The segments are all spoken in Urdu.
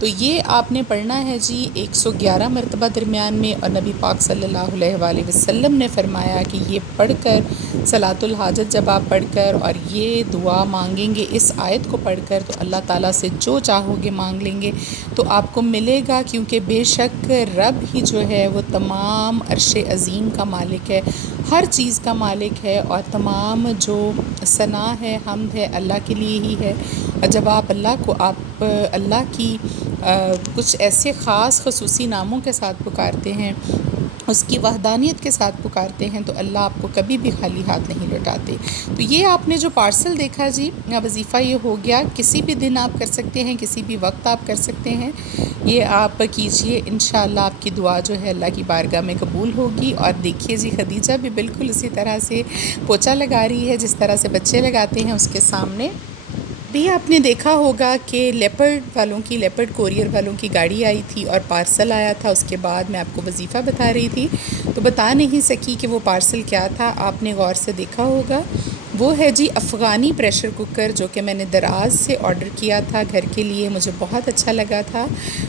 تو یہ آپ نے پڑھنا ہے جی 111 مرتبہ درمیان میں، اور نبی پاک صلی اللہ علیہ وآلہ وسلم نے فرمایا کہ یہ پڑھ کر صلاۃ الحاجت جب آپ پڑھ کر اور یہ دعا مانگیں گے اس آیت کو پڑھ کر، تو اللہ تعالیٰ سے جو چاہو گے مانگ لیں گے تو آپ کو ملے گا، کیونکہ بے شک رب ہی جو ہے وہ تمام عرش عظیم کا مالک ہے، ہر چیز کا مالک ہے، اور تمام جو ثنا ہے حمد ہے اللہ کے لیے ہی ہے۔ اور جب آپ اللہ کی کچھ ایسے خاص خصوصی ناموں کے ساتھ پکارتے ہیں، اس کی وحدانیت کے ساتھ پکارتے ہیں، تو اللہ آپ کو کبھی بھی خالی ہاتھ نہیں لوٹاتے۔ تو یہ آپ نے جو پارسل دیکھا جی، وظیفہ یہ ہو گیا، کسی بھی دن آپ کر سکتے ہیں، کسی بھی وقت آپ کر سکتے ہیں، یہ آپ کیجئے، انشاءاللہ آپ کی دعا جو ہے اللہ کی بارگاہ میں قبول ہوگی۔ اور دیکھیے جی، خدیجہ بھی بالکل اسی طرح سے پوچا لگا رہی ہے جس طرح سے بچے لگاتے ہیں اس کے سامنے۔ بھی آپ نے دیکھا ہوگا کہ لیپرڈ کوریئر والوں کی گاڑی آئی تھی اور پارسل آیا تھا، اس کے بعد میں آپ کو وظیفہ بتا رہی تھی تو بتا نہیں سکی کہ وہ پارسل کیا تھا، آپ نے غور سے دیکھا ہوگا۔ وہ ہے جی افغانی پریشر کوکر، جو کہ میں نے دراز سے آرڈر کیا تھا گھر کے لیے، مجھے بہت اچھا لگا تھا۔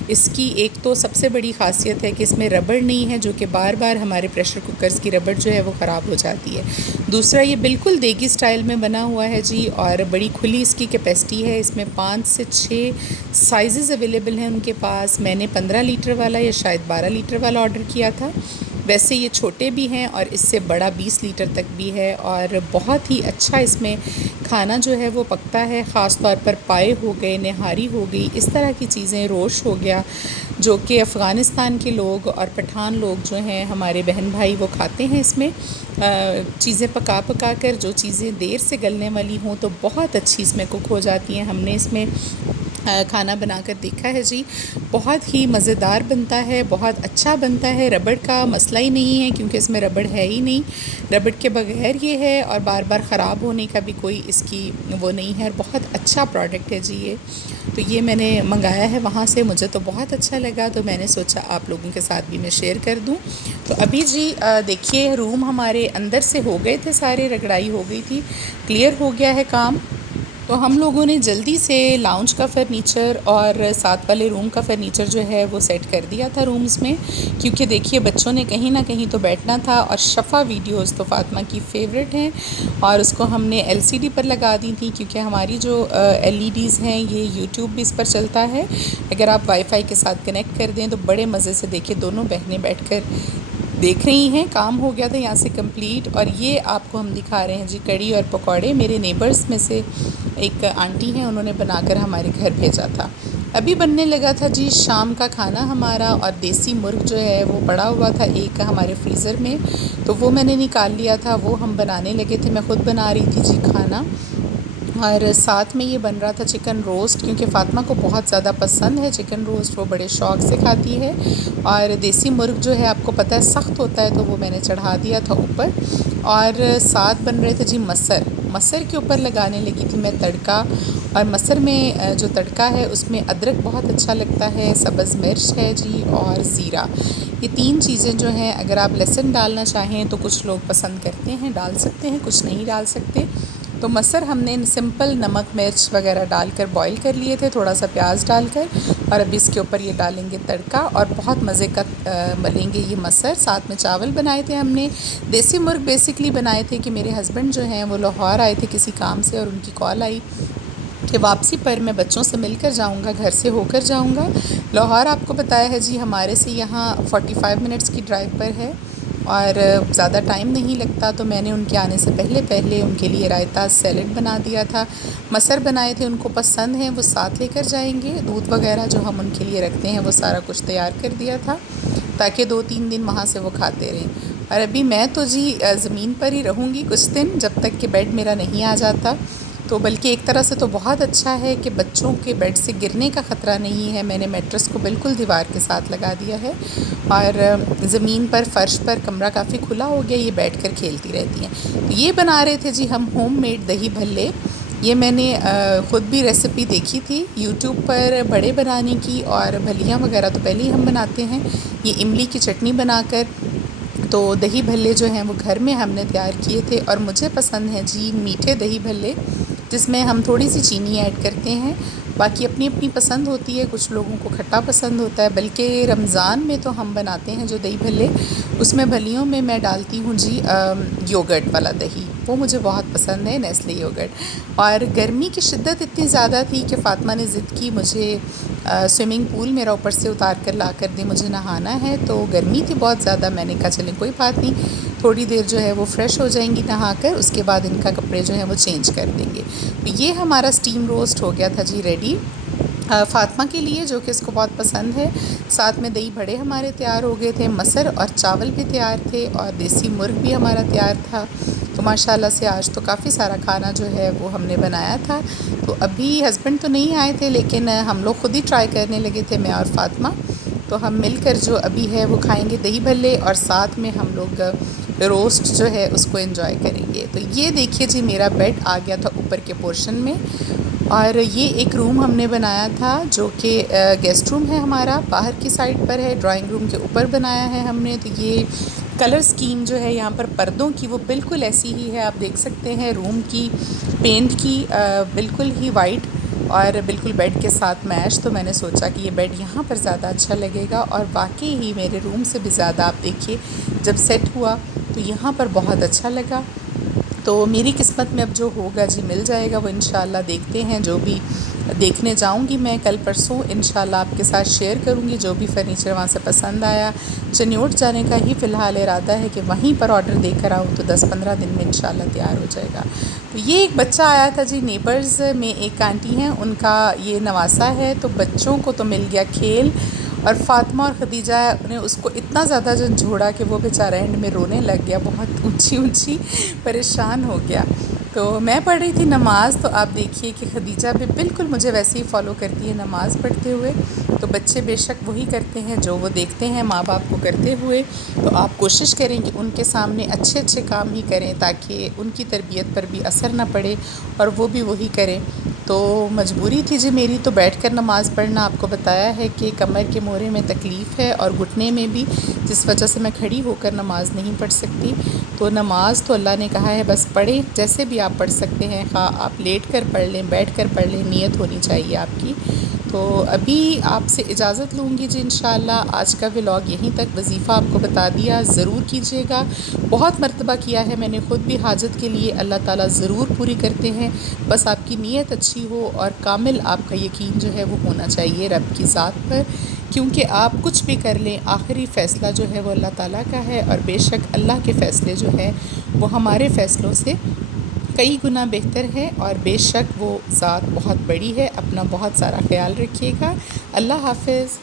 اس کی ایک تو سب سے بڑی خاصیت ہے کہ اس میں ربڑ نہیں ہے، جو کہ بار بار ہمارے پریشر کوکرز کی ربڑ جو ہے وہ خراب ہو جاتی ہے۔ دوسرا، یہ بالکل دیگی سٹائل میں بنا ہوا ہے جی، اور بڑی کھلی اس کی کیپیسٹی ہے، اس میں 5 سے 6 سائزز اویلیبل ہیں ان کے پاس۔ میں نے 15 لیٹر والا یا شاید 12 لیٹر والا آرڈر کیا تھا، ویسے یہ چھوٹے بھی ہیں اور اس سے بڑا 20 لیٹر تک بھی ہے، اور بہت ہی اچھا اس میں کھانا جو ہے وہ پکتا ہے، خاص طور پر پائے ہو گئے، نہاری ہو گئی، اس طرح کی چیزیں، روش ہو گیا، جو کہ افغانستان کے لوگ اور پٹھان لوگ جو ہیں ہمارے بہن بھائی وہ کھاتے ہیں اس میں چیزیں پکا کر، جو چیزیں دیر سے گلنے والی ہوں تو بہت اچھی اس میں کک ہو جاتی ہیں۔ ہم نے اس میں کھانا بنا کر دیکھا ہے جی، بہت ہی مزیدار بنتا ہے، بہت اچھا بنتا ہے، ربڑ کا مسئلہ ہی نہیں ہے کیونکہ اس میں ربڑ ہے ہی نہیں، ربڑ کے بغیر یہ ہے، اور بار بار خراب ہونے کا بھی کوئی اس کی وہ نہیں ہے، اور بہت اچھا پروڈکٹ ہے جی یہ۔ تو یہ میں نے منگایا ہے وہاں سے، مجھے تو بہت اچھا لگا، تو میں نے سوچا آپ لوگوں کے ساتھ بھی میں شیئر کر دوں۔ تو ابھی جی دیکھیے، روم ہمارے اندر سے ہو گئے تھے، سارے رگڑائی ہو گئی تھی، کلیئر ہو گیا ہے کام۔ تو ہم لوگوں نے جلدی سے لاؤنج کا فرنیچر اور ساتھ والے روم کا فرنیچر جو ہے وہ سیٹ کر دیا تھا رومز میں، کیونکہ دیکھیے بچوں نے کہیں نہ کہیں تو بیٹھنا تھا، اور شفا ویڈیوز تو فاطمہ کی فیوریٹ ہیں، اور اس کو ہم نے LCD پر لگا دی تھی، کیونکہ ہماری جو LEDs ہیں یہ یوٹیوب بھی اس پر چلتا ہے، اگر آپ وائی فائی کے ساتھ کنیکٹ کر دیں تو بڑے مزے سے دیکھیں، دونوں بہنیں بیٹھ کر دیکھ رہی ہیں۔ کام ہو گیا تھا یہاں سے کمپلیٹ، اور یہ آپ کو ہم دکھا رہے ہیں جی کڑی اور پکوڑے، میرے نیبرز میں سے ایک آنٹی ہیں، انہوں نے بنا کر ہمارے گھر بھیجا تھا۔ ابھی بننے لگا تھا جی شام کا کھانا ہمارا، اور دیسی مرغ جو ہے وہ پڑا ہوا تھا ایک ہمارے فریزر میں، تو وہ میں نے نکال لیا تھا، وہ ہم بنانے لگے تھے، میں خود بنا رہی تھی جی کھانا، اور ساتھ میں یہ بن رہا تھا چکن روسٹ، کیونکہ فاطمہ کو بہت زیادہ پسند ہے چکن روسٹ، وہ بڑے شوق سے کھاتی ہے، اور دیسی مرغ جو ہے آپ کو پتہ ہے سخت ہوتا ہے، تو وہ میں نے چڑھا دیا تھا اوپر، اور ساتھ بن رہے تھے جی مسر کے اوپر لگانے لگی تھی میں تڑکا، اور مسر میں جو تڑکا ہے اس میں ادرک بہت اچھا لگتا ہے، سبز مرچ ہے جی، اور زیرہ، یہ 3 چیزیں جو ہیں، اگر آپ لہسن ڈالنا چاہیں تو کچھ لوگ پسند کرتے ہیں، ڈال سکتے ہیں، کچھ نہیں ڈال سکتے۔ تو مسر ہم نے سمپل نمک مرچ وغیرہ ڈال کر بوائل کر لیے تھے، تھوڑا سا پیاز ڈال کر، اور اب اس کے اوپر یہ ڈالیں گے تڑکا، اور بہت مزے کا بنیں گے یہ مسر۔ ساتھ میں چاول بنائے تھے ہم نے، دیسی مرغ بیسکلی بنائے تھے کہ میرے ہسبینڈ جو ہیں وہ لاہور آئے تھے کسی کام سے، اور ان کی کال آئی کہ واپسی پر میں بچوں سے مل کر جاؤں گا، گھر سے ہو کر جاؤں گا۔ لاہور آپ کو بتایا ہے جی ہمارے سے یہاں 45 منٹس کی ڈرائیو پر ہے، اور زیادہ ٹائم نہیں لگتا، تو میں نے ان کے آنے سے پہلے ان کے لیے رائتا سیلڈ بنا دیا تھا، مسر بنائے تھے، ان کو پسند ہیں، وہ ساتھ لے کر جائیں گے، دودھ وغیرہ جو ہم ان کے لیے رکھتے ہیں وہ سارا کچھ تیار کر دیا تھا، تاکہ 2-3 دن وہاں سے وہ کھاتے رہیں۔ اور ابھی میں تو جی زمین پر ہی رہوں گی کچھ دن، جب تک کہ بیڈ میرا نہیں آ جاتا، تو بلکہ ایک طرح سے تو بہت اچھا ہے کہ بچوں کے بیڈ سے گرنے کا خطرہ نہیں ہے، میں نے میٹرس کو بالکل دیوار کے ساتھ لگا دیا ہے، اور زمین پر فرش پر کمرہ کافی کھلا ہو گیا، یہ بیٹھ کر کھیلتی رہتی ہیں۔ تو یہ بنا رہے تھے جی ہم ہوم میڈ دہی بھلے، یہ میں نے خود بھی ریسیپی دیکھی تھی یوٹیوب پر بڑے بنانے کی، اور بھلیاں وغیرہ تو پہلے ہی ہم بناتے ہیں، یہ املی کی چٹنی بنا کر، تو دہی بھلے جو ہیں وہ گھر میں ہم نے تیار کیے تھے، اور مجھے پسند ہیں جی میٹھے دہی بھلے، جس میں ہم تھوڑی سی چینی ایڈ کرتے ہیں، باقی اپنی اپنی پسند ہوتی ہے، کچھ لوگوں کو کھٹا پسند ہوتا ہے، بلکہ رمضان میں تو ہم بناتے ہیں جو دہی بھلے، اس میں بھلیوں میں ڈالتی ہوں جی یوگرٹ والا دہی، وہ مجھے بہت پسند ہے، نیسلے یوگرٹ۔ اور گرمی کی شدت اتنی زیادہ تھی کہ فاطمہ نے ضد کی مجھے سوئمنگ پول میرا اوپر سے اتار کر لا کر دے، مجھے نہانا ہے، تو گرمی تھی بہت زیادہ، میں نے کہا چلیں کوئی بات نہیں، تھوڑی دیر جو ہے وہ فریش ہو جائیں گی نہا کر، اس کے بعد ان کا کپڑے جو ہیں وہ چینج کر دیں گے۔ تو یہ ہمارا سٹیم روسٹ ہو گیا تھا جی ریڈی فاطمہ کے لیے، جو کہ اس کو بہت پسند ہے۔ ساتھ میں دہی بڑے ہمارے تیار ہو گئے تھے، مسر اور چاول بھی تیار تھے، اور دیسی مرغ بھی ہمارا تیار تھا۔ تو ماشاءاللہ سے آج تو کافی سارا کھانا جو ہے وہ ہم نے بنایا تھا۔ تو ابھی ہسبینڈ تو نہیں آئے تھے، لیکن ہم لوگ خود ہی ٹرائی کرنے لگے تھے، میں اور فاطمہ۔ تو ہم مل کر جو ابھی ہے وہ کھائیں گے دہی بھلے، اور ساتھ میں ہم لوگ روسٹ جو ہے اس کو انجوائے کریں گے۔ تو یہ دیکھیے جی میرا بیڈ آ گیا تھا اوپر کے پورشن میں، اور یہ ایک روم ہم نے بنایا تھا جو کہ گیسٹ روم ہے ہمارا، باہر کی سائڈ پر ہے، ڈرائنگ روم کے اوپر بنایا ہے ہم نے۔ تو یہ کلر سکیم جو ہے یہاں پر پردوں کی وہ بالکل ایسی ہی ہے، آپ دیکھ سکتے ہیں روم کی پینٹ کی بالکل ہی وائٹ اور بالکل بیڈ کے ساتھ میچ۔ تو میں نے سوچا کہ یہ بیڈ یہاں پر زیادہ اچھا لگے گا، اور واقعی ہی میرے روم سے بھی زیادہ آپ دیکھیے جب سیٹ ہوا تو یہاں پر بہت اچھا لگا۔ تو میری قسمت میں اب جو ہوگا جی مل جائے گا، وہ انشاءاللہ دیکھتے ہیں، جو بھی دیکھنے جاؤں گی میں کل پرسوں انشاءاللہ آپ کے ساتھ شیئر کروں گی، جو بھی فرنیچر وہاں سے پسند آیا۔ چنیوٹ جانے کا ہی فی الحال ارادہ ہے کہ وہیں پر آرڈر دے کر آؤں، تو 10-15 دن میں انشاءاللہ تیار ہو جائے گا۔ تو یہ ایک بچہ آیا تھا جی، نیبرز میں ایک آنٹی ہیں، ان کا یہ نواسا ہے، تو بچوں کو تو مل گیا کھیل، اور فاطمہ اور خدیجہ نے اس کو اتنا زیادہ جھنجھوڑا کہ وہ بیچارہ اینڈ میں رونے لگ گیا، بہت اونچی اونچی پریشان ہو گیا۔ تو میں پڑھ رہی تھی نماز، تو آپ دیکھیے کہ خدیجہ بھی بالکل مجھے ویسے ہی فالو کرتی ہے نماز پڑھتے ہوئے۔ تو بچے بے شک وہی کرتے ہیں جو وہ دیکھتے ہیں ماں باپ کو کرتے ہوئے، تو آپ کوشش کریں کہ ان کے سامنے اچھے اچھے کام ہی کریں، تاکہ ان کی تربیت پر بھی اثر نہ پڑے اور وہ بھی وہی کریں۔ تو مجبوری تھی جی میری تو بیٹھ کر نماز پڑھنا، آپ کو بتایا ہے کہ کمر کے مورے میں تکلیف ہے اور گھٹنے میں بھی، جس وجہ سے میں کھڑی ہو کر نماز نہیں پڑھ سکتی۔ تو نماز تو اللہ نے کہا ہے بس پڑھیں، جیسے بھی آپ پڑھ سکتے ہیں، خواہ آپ لیٹ کر پڑھ لیں، بیٹھ کر پڑھ لیں، نیت ہونی چاہیے آپ کی۔ تو ابھی آپ سے اجازت لوں گی جی انشاءاللہ۔ آج کا ولاگ یہیں تک، وظیفہ آپ کو بتا دیا، ضرور کیجیے گا، بہت مرتبہ کیا ہے میں نے خود بھی، حاجت کے لیے اللہ تعالیٰ ضرور پوری کرتے ہیں، بس آپ کی نیت اچھی ہو اور کامل آپ کا یقین جو ہے وہ ہونا چاہیے رب کی ذات پر، کیونکہ آپ کچھ بھی کر لیں آخری فیصلہ جو ہے وہ اللہ تعالیٰ کا ہے، اور بے شک اللہ کے فیصلے جو ہے وہ ہمارے فیصلوں سے کئی گنا بہتر ہے، اور بے شک وہ ذات بہت بڑی ہے۔ اپنا بہت سارا خیال رکھیے گا۔ اللہ حافظ۔